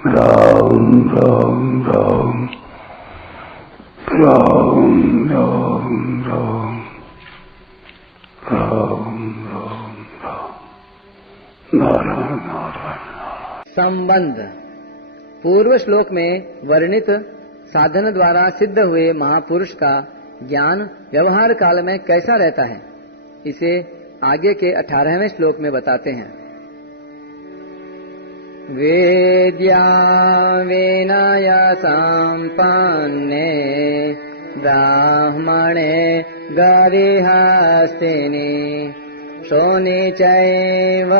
राम राम राम राम राम राम राम राम राम नारायण नारायण। संबंध। पूर्व श्लोक में वर्णित साधन द्वारा सिद्ध हुए महापुरुष का ज्ञान व्यवहार काल में कैसा रहता है, इसे आगे के 18वें श्लोक में बताते हैं। वेद्या विनय संपन्ने ब्राह्मणे गरिहस्तिनि शोनि चैव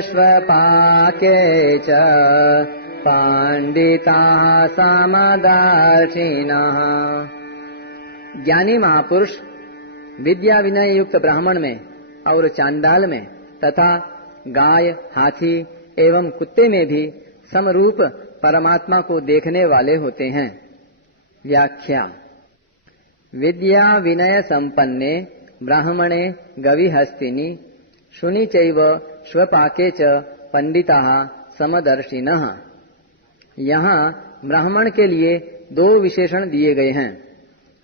स्वपाके च पंडिताः समदर्शिनः। ज्ञानी महापुरुष विद्या विनय युक्त ब्राह्मण में और चांडाल में तथा गाय, हाथी एवं कुत्ते में भी समरूप परमात्मा को देखने वाले होते हैं। व्याख्या। विद्या विनय संपन्ने ब्राह्मणे गविहस्तिनि शुनि चैव स्वपाके च पंडिताः समदर्शिनः। यहाँ ब्राह्मण के लिए दो विशेषण दिए गए हैं,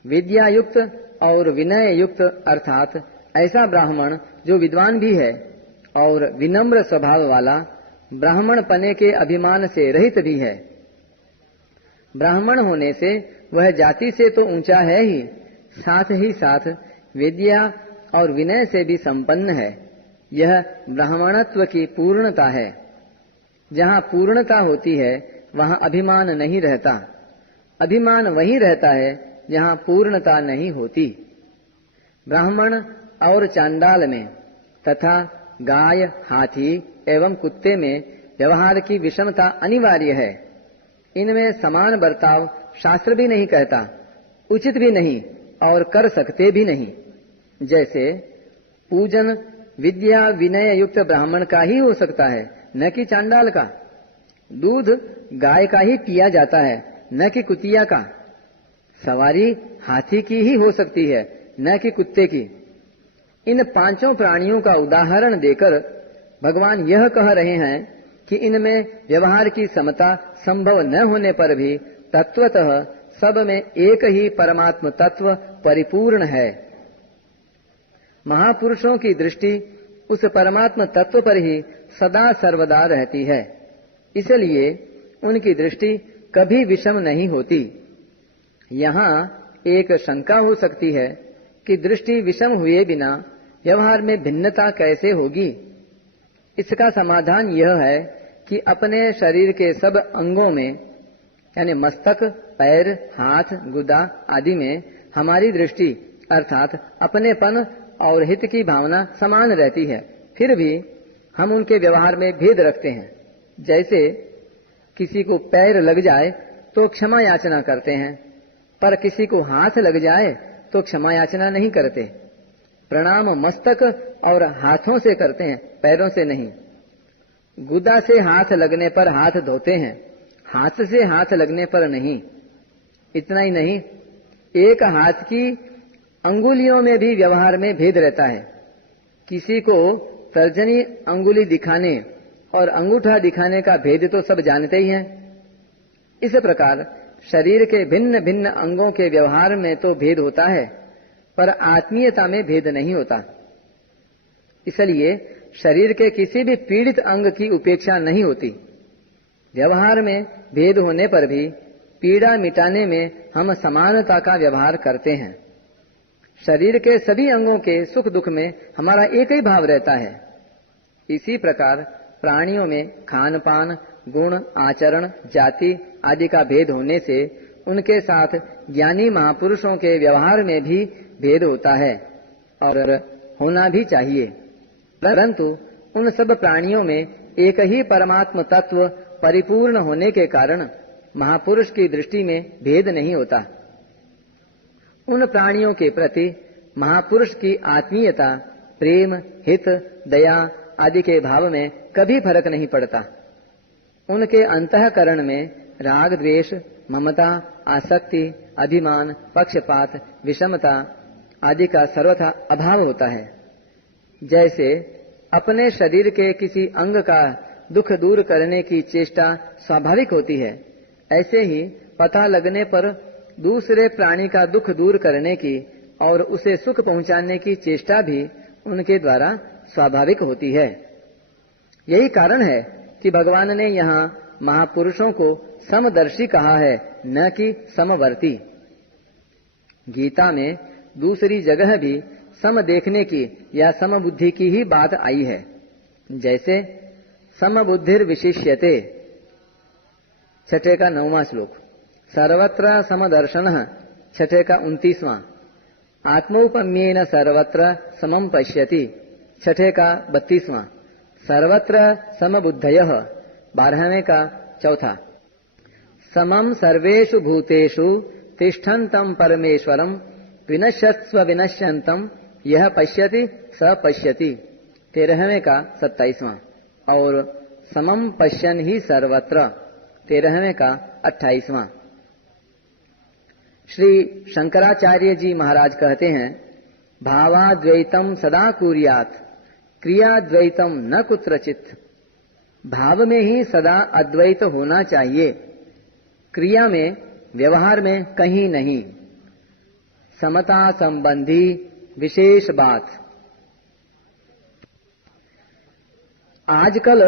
विद्या युक्त और विनय युक्त, अर्थात ऐसा ब्राह्मण जो विद्वान भी है और विनम्र स्वभाव वाला, ब्राह्मण पने के अभिमान से रहित भी है। ब्राह्मण होने से वह जाति से तो ऊंचा है ही, साथ ही साथ विद्या और विनय से भी संपन्न है। यह ब्राह्मणत्व की पूर्णता है। जहाँ पूर्णता होती है वहाँ अभिमान नहीं रहता। अभिमान वहीं रहता है जहाँ पूर्णता नहीं होती। ब्राह्मण और चांडाल में तथा गाय, हाथी एवं कुत्ते में व्यवहार की विषमता अनिवार्य है। इनमें समान बर्ताव शास्त्र भी नहीं कहता, उचित भी नहीं और कर सकते भी नहीं। जैसे पूजन विद्या विनय युक्त ब्राह्मण का ही हो सकता है, न कि चांडाल का। दूध गाय का ही पिया जाता है, न कि कुतिया का। सवारी हाथी की ही हो सकती है, न कि कुत्ते की। इन पांचों प्राणियों का उदाहरण देकर भगवान यह कह रहे हैं कि इनमें व्यवहार की समता संभव न होने पर भी तत्वतः सब में एक ही परमात्म तत्व परिपूर्ण है। महापुरुषों की दृष्टि उस परमात्म तत्व पर ही सदा सर्वदा रहती है, इसलिए उनकी दृष्टि कभी विषम नहीं होती। यहाँ एक शंका हो सकती है कि दृष्टि विषम हुए बिना व्यवहार में भिन्नता कैसे होगी। इसका समाधान यह है कि अपने शरीर के सब अंगों में, यानी मस्तक, पैर, हाथ, गुदा आदि में हमारी दृष्टि अर्थात अपनेपन और हित की भावना समान रहती है। फिर भी हम उनके व्यवहार में भेद रखते हैं। जैसे किसी को पैर लग जाए तो क्षमा याचना करते हैं, पर किसी को हाथ लग जाए तो क्षमा याचना नहीं करते। प्रणाम मस्तक और हाथों से करते हैं, पैरों से नहीं। गुदा से हाथ लगने पर हाथ धोते हैं, हाथ से हाथ लगने पर नहीं। इतना ही नहीं, एक हाथ की अंगुलियों में भी व्यवहार में भेद रहता है। किसी को तर्जनी अंगुली दिखाने और अंगूठा दिखाने का भेद तो सब जानते ही हैं। इस प्रकार शरीर के भिन्न भिन्न अंगों के व्यवहार में तो भेद होता है, पर आत्मीयता में भेद नहीं होता। इसलिए शरीर के किसी भी पीड़ित अंग की उपेक्षा नहीं होती। व्यवहार में भेद होने पर भी पीड़ा मिटाने में हम समानता का व्यवहार करते हैं। शरीर के सभी अंगों के सुख दुख में हमारा एक ही भाव रहता है। इसी प्रकार प्राणियों में खान पान, गुण, आचरण, जाति आदि का भेद होने से उनके साथ ज्ञानी महापुरुषों के व्यवहार में भी भेद होता है और होना भी चाहिए। परंतु उन सब प्राणियों में एक ही परमात्म तत्व परिपूर्ण होने के कारण महापुरुष की दृष्टि में भेद नहीं होता। उन प्राणियों के प्रति महापुरुष की आत्मीयता, प्रेम, हित, दया आदि के भाव में कभी फर्क नहीं पड़ता। उनके अंतःकरण में राग, द्वेष, ममता, आसक्ति, अभिमान, पक्षपात, विषमता आदि का सर्वथा अभाव होता है। जैसे अपने शरीर के किसी अंग का दुख दूर करने की चेष्टा स्वाभाविक होती है, ऐसे ही पता लगने पर दूसरे प्राणी का दुख दूर करने की और उसे सुख पहुंचाने की चेष्टा भी उनके द्वारा स्वाभाविक होती है। यही कारण है कि भगवान ने यहाँ महापुरुषों को समदर्शी कहा है, न कि समवर्ती। गीता में दूसरी जगह भी सम देखने की या समबुद्धि की ही बात आई है। जैसे समबुद्धिर विशिष्यते, 6 का 9वां श्लोक, सर्वत्र समदर्शनः 6 का 29वां, आत्मौपम्येन सर्वत्र समं पश्यति 6 का 32वां, सर्वत्र समबुद्धयः 12वें का 4था, समं सर्वेषु भूतेषु तिष्ठन्तं परमेश्वरं विनश्यत्स्व विनश्यन्तं यह पश्यति स पश्यति 13वें का 27वां, और समं पश्यन् ही सर्वत्र 13वें का 28वां। श्री शंकराचार्य जी महाराज कहते हैं, भावाद्वैतम सदा कुर्यात् क्रियाद्वैतम न कुत्रचित। भाव में ही सदा अद्वैत होना चाहिए, क्रिया में व्यवहार में कहीं नहीं। समता संबंधी विशेष बात। आजकल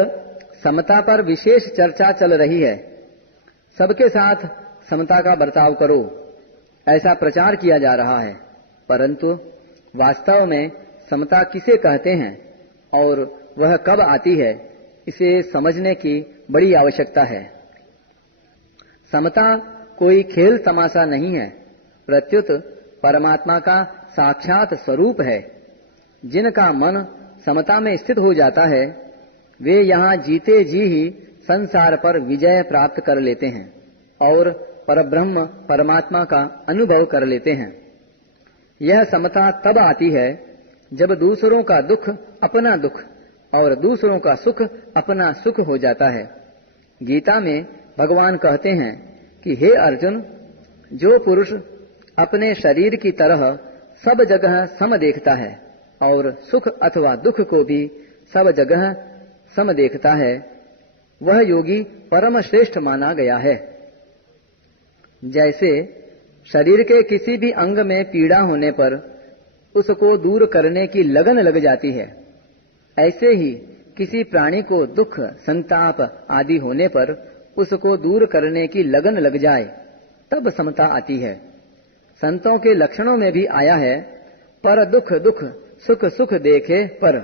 समता पर विशेष चर्चा चल रही है। सबके साथ समता का बर्ताव करो, ऐसा प्रचार किया जा रहा है, परंतु वास्तव में समता किसे कहते हैं और वह कब आती है, इसे समझने की बड़ी आवश्यकता है। समता कोई खेल तमाशा नहीं है, प्रत्युत परमात्मा का साक्षात स्वरूप है। जिनका मन समता में स्थित हो जाता है, वे यहाँ जीते जी ही संसार पर विजय प्राप्त कर लेते हैं और परब्रह्म परमात्मा का अनुभव कर लेते हैं। यह समता तब आती है जब दूसरों का दुख अपना दुख और दूसरों का सुख अपना सुख हो जाता है। गीता में भगवान कहते हैं कि हे अर्जुन, जो पुरुष अपने शरीर की तरह सब जगह सम देखता है और सुख अथवा दुख को भी सब जगह सम देखता है, वह योगी परम श्रेष्ठ माना गया है। जैसे शरीर के किसी भी अंग में पीड़ा होने पर उसको दूर करने की लगन लग जाती है, ऐसे ही किसी प्राणी को दुख संताप आदि होने पर उसको दूर करने की लगन लग जाए, तब समता आती है। संतों के लक्षणों में भी आया है, पर दुख दुख सुख सुख देखे पर।